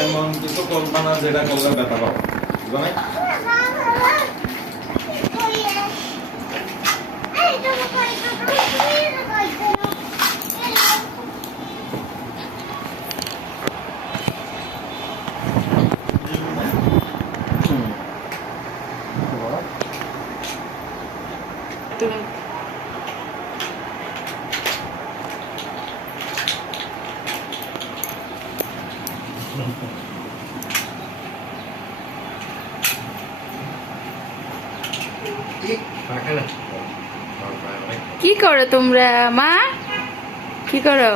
এমন কিছু করবা না যেটা করলে ব্যথা পাবো, বুঝলো না? কি করো তোমরা? মা কি করো?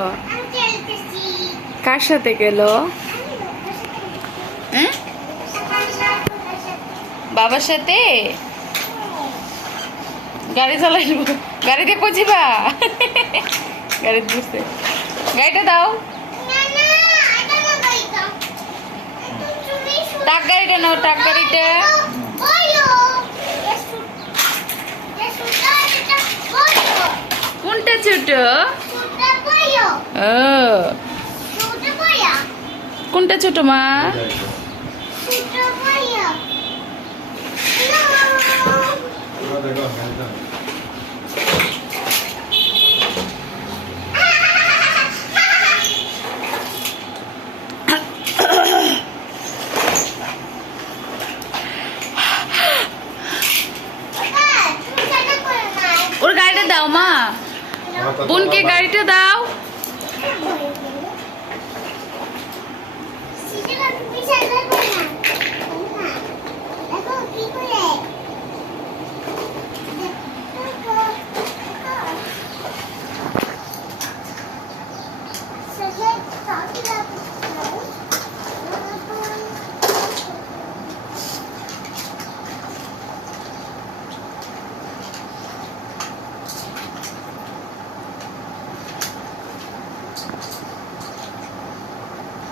কার সাথে গেল? বাবার সাথে গাড়ি চালাইব? গাড়িতে পৌঁছিবা? গাড়ি বসে গাড়িটা দাও, টাক গাড়িটা নাও, টাক গাড়িটা। কোনটা ছোট? কোনটা ছোট মা? ওর গাড়িটা দাও মা, বোনকে গাড়িটা দাও।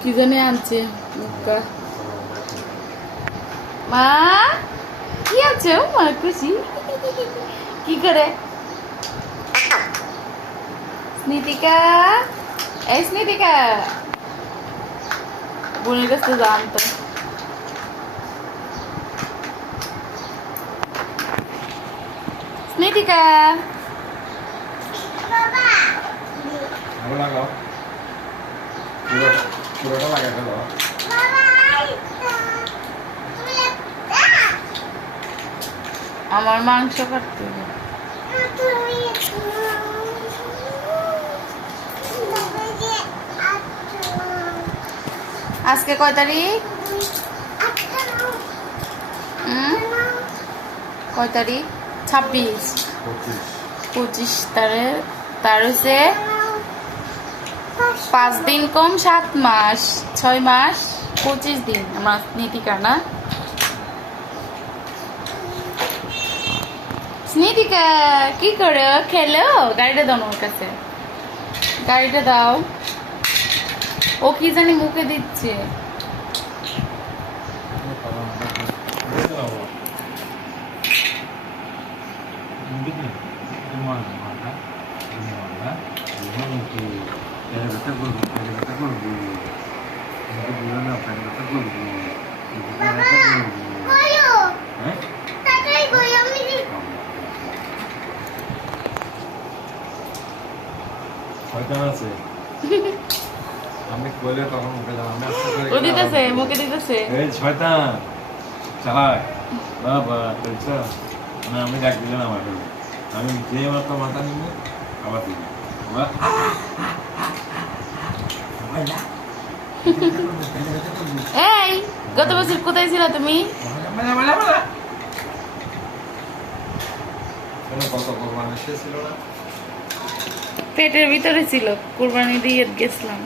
কি জানে আনছে মা, কি আছে মা? খুশি কি করে? স্নিতিকা, এই স্নিতিকা, বোনের কাছে জানতো। স্নিতিকা আমার মাংস কাটতে হবে। আজকে কয় তারিখ? কয় তারিখ? 26 25 তার হচ্ছে 5 দিন কম 7 মাস 6 মাস 25 দিন আমার স্নিতিকা না? স্নিতিকা কি করে খেলো? গাড়িটা দাও ওর কাছে, গাড়িটা দাও। ও কি জানি মুখে দিচ্ছে। আমি বলে তখন মুখে দিলাম, ও দিতেছে মুখে দিতেছে। এই শয়তান চালাক বাবা, বুঝছো না? আমি ডাক দিলাম আমার, আমি যে মাত্র মাথা নিব আবার দিবি। এই গত বছর কোথায় ছিল তুমি? কোনো কত কোরবানি ছিল না? পেটের ভিতরে ছিল, কুরবানি দিয়ে গেছিলাম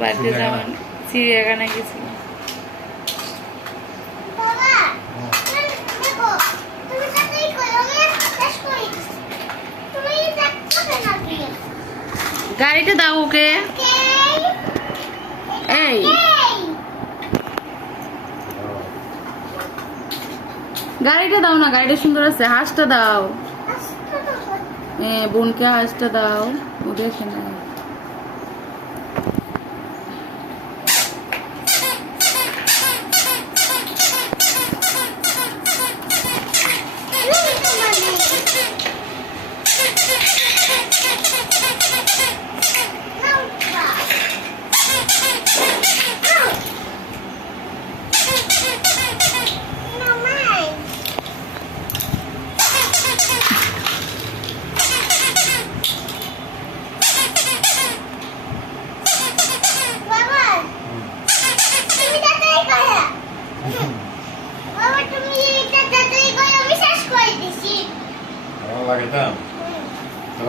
বাড়িতে যাওয়ার, চিড়িয়াখানায় গেছিলাম। গাড়িটা দাও ওকে। এই গাড়িটা দাও না, গাড়িটা সুন্দর আছে। হাঁসটা দাও, বোনকে হাঁসটা দাও, ও দেখে না।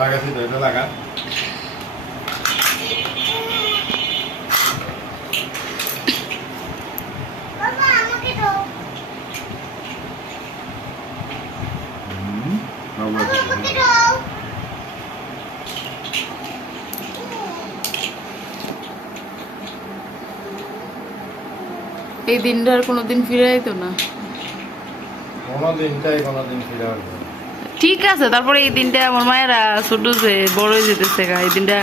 লাগাচ্ছি তো, এটা লাগা। এই দিনটা আর কোনোদিন ফিরে আইতো না। কোনোদিন ফিরে আসবে। ঠিক আছে, তারপরে এই দিনটা আমার মায়েরা ছোট যে বড় হয়ে যেতেছে, এই দিনটা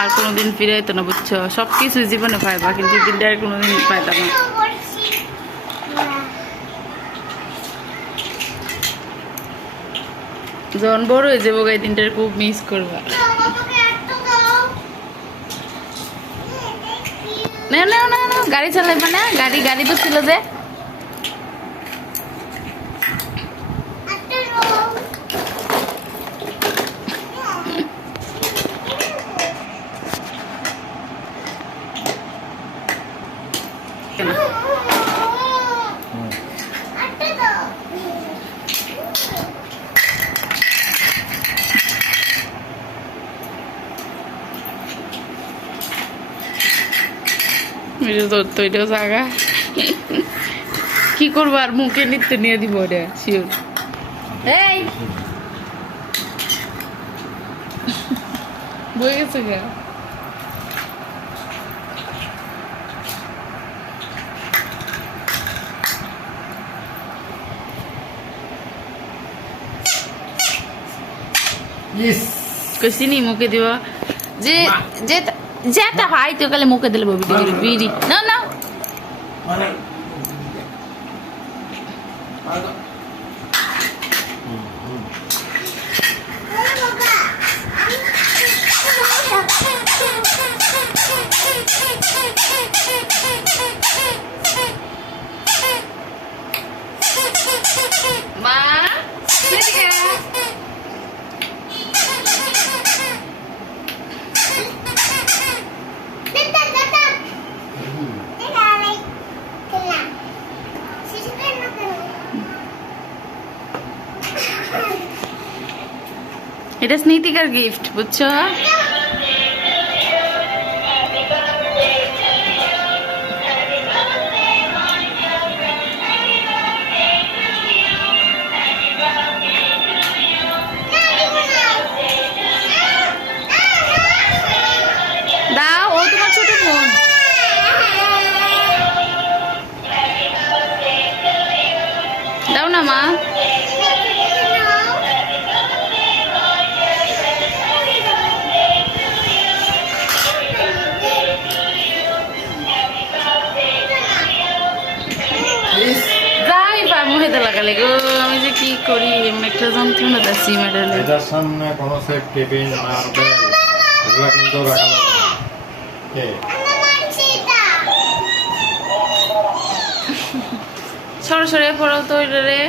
আর কোনোদিন ফিরে আইতো না, বুঝছো? সবকিছু জীবনে পাইবা, কিন্তু এই দিনটা আর কোনোদিন পাইতাম না। যখন বড় হয়ে যাবো এই দিনটা খুব মিস করবা। না না না না, গাড়ি চালাইবা না? গাড়ি তো ছিল যে। জায়গা কি করবো আর, মুখে নিতে নিয়ে দিব ওটা শিওর। এই বই গেছে গা। চিনি মুখে দিব যে যেটা হয় তো কালে মুখে দিলে বিড়ি না না। মা এটা স্মৃতিকার গিফট, বুঝছো? দাও, ও তোমার ছোট বোন। দাও না মা। লাগালে গো, আমি যে কি করি, একটা যন্ত্রণা যাচ্ছি মেডালে। এটার সামনে কোনো সেফটি পিন মারবেল এগুলো কিন্তু রাখা যাবে না। সরাসরি পড়ো তো এটা রে।